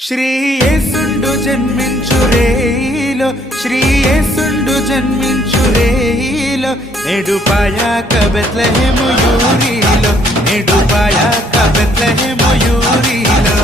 శ్రీయేసుండు జన్మించురేలో శ్రీయేసుండు జన్మించురేలో నెడుపాయాక Bethlehem యూరిలో నెడుపాయాక Bethlehem యూరిలో